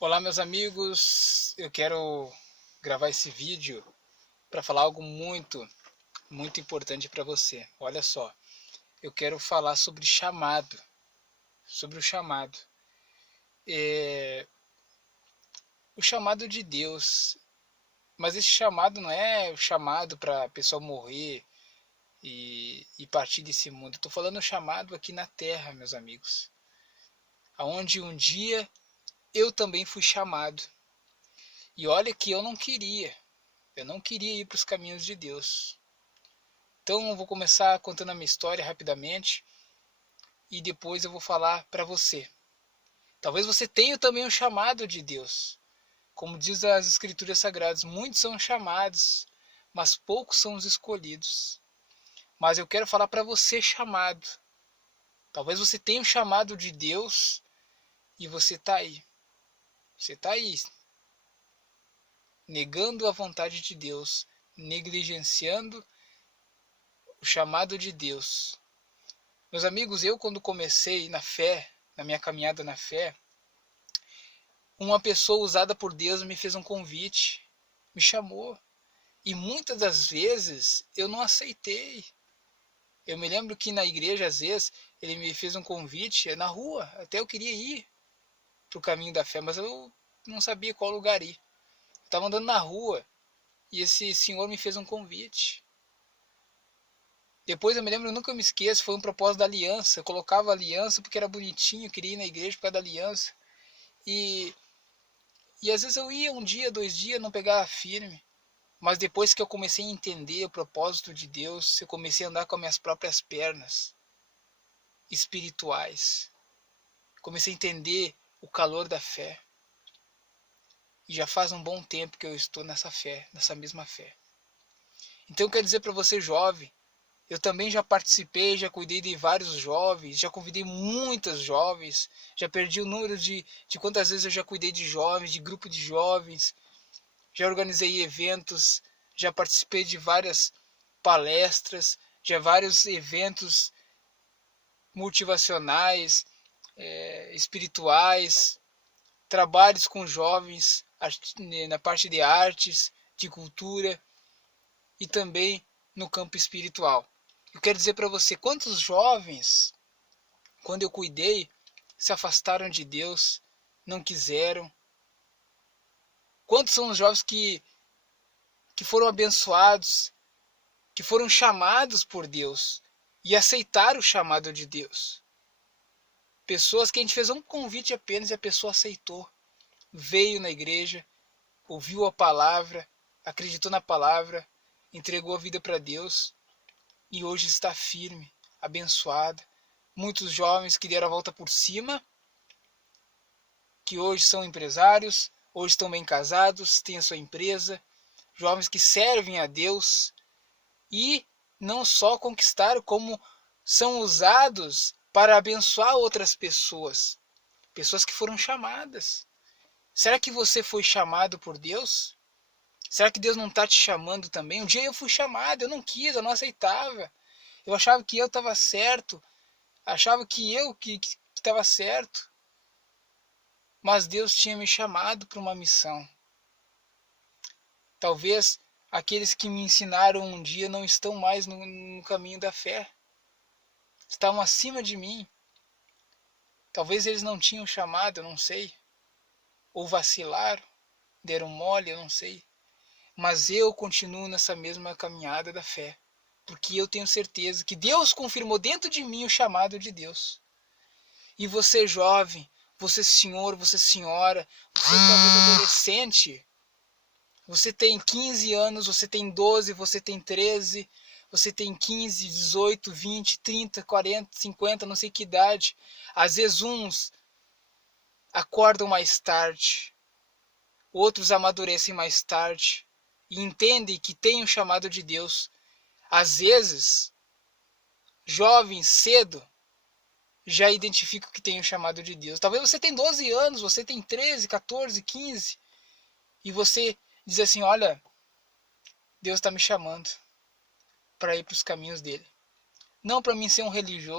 Olá, meus amigos. Eu quero gravar esse vídeo para falar algo muito importante para você. Olha só, eu quero falar sobre o chamado. É, o chamado de Deus. Mas esse chamado não é o chamado para a pessoa morrer e partir desse mundo. Estou falando o chamado aqui na Terra, meus amigos. Aonde um dia eu também fui chamado. E olha que eu não queria. Eu não queria ir para os caminhos de Deus. Então eu vou começar contando a minha história rapidamente e depois eu vou falar para você. Talvez você tenha também o chamado de Deus. Como diz as Escrituras Sagradas, muitos são chamados, mas poucos são os escolhidos. Mas eu quero falar para você chamado. Talvez você tenha o chamado de Deus e você está aí. Você está aí, negando a vontade de Deus, negligenciando o chamado de Deus. Meus amigos, eu quando comecei na fé, na minha caminhada na fé, uma pessoa usada por Deus me fez um convite, me chamou. E muitas das vezes eu não aceitei. Eu me lembro que na igreja, às vezes, ele me fez um convite na rua. Até eu queria ir para o caminho da fé, mas eu não sabia qual lugar ir. Eu estava andando na rua e esse senhor me fez um convite. Depois eu me lembro, eu nunca me esqueço, foi um propósito da aliança. Eu colocava a aliança porque era bonitinho, eu queria ir na igreja por causa da aliança. E, e às vezes eu ia um dia, 2 dias, não pegava firme. Mas depois que eu comecei a entender o propósito de Deus, eu comecei a andar com as minhas próprias pernas espirituais. Comecei a entender o calor da fé. E já faz um bom tempo que eu estou nessa fé, nessa mesma fé. Então eu quero dizer para você, jovem, eu também já participei, já cuidei de vários jovens, já convidei muitas jovens, já perdi o número de quantas vezes eu já cuidei de jovens, de grupo de jovens, já organizei eventos, já participei de várias palestras, já vários eventos motivacionais, espirituais, trabalhos com jovens na parte de artes, de cultura e também no campo espiritual. Eu quero dizer para você, quantos jovens, quando eu cuidei, se afastaram de Deus, não quiseram. Quantos são os jovens que foram abençoados, que foram chamados por Deus e aceitaram o chamado de Deus. Pessoas que a gente fez um convite apenas e a pessoa aceitou. Veio na igreja, ouviu a palavra, acreditou na palavra, entregou a vida para Deus e hoje está firme, abençoada. Muitos jovens que deram a volta por cima, que hoje são empresários, hoje estão bem casados, têm a sua empresa, jovens que servem a Deus e não só conquistaram, como são usados para abençoar outras pessoas, pessoas que foram chamadas. Será que você foi chamado por Deus? Será que Deus não está te chamando também? Um dia eu fui chamado, eu não quis, eu não aceitava. Eu achava que eu estava certo, achava que eu que estava certo. Mas Deus tinha me chamado para uma missão. Talvez aqueles que me ensinaram um dia não estão mais no caminho da fé. Estavam acima de mim. Talvez eles não tinham chamado, eu não sei. Ou vacilaram, deram mole, eu não sei. Mas eu continuo nessa mesma caminhada da fé. Porque eu tenho certeza que Deus confirmou dentro de mim o chamado de Deus. E você jovem, você senhor, você senhora, você talvez adolescente, você tem 15 anos, você tem 12, você tem 13, você tem 15, 18, 20, 30, 40, 50, não sei que idade. Às vezes uns acordam mais tarde, outros amadurecem mais tarde e entendem que têm um chamado de Deus. Às vezes, jovens cedo já identificam que tem um chamado de Deus. Talvez você tenha 12 anos, você tem 13, 14, 15 e você diz assim, olha, Deus está me chamando para ir para os caminhos dele. Não para mim ser um religioso,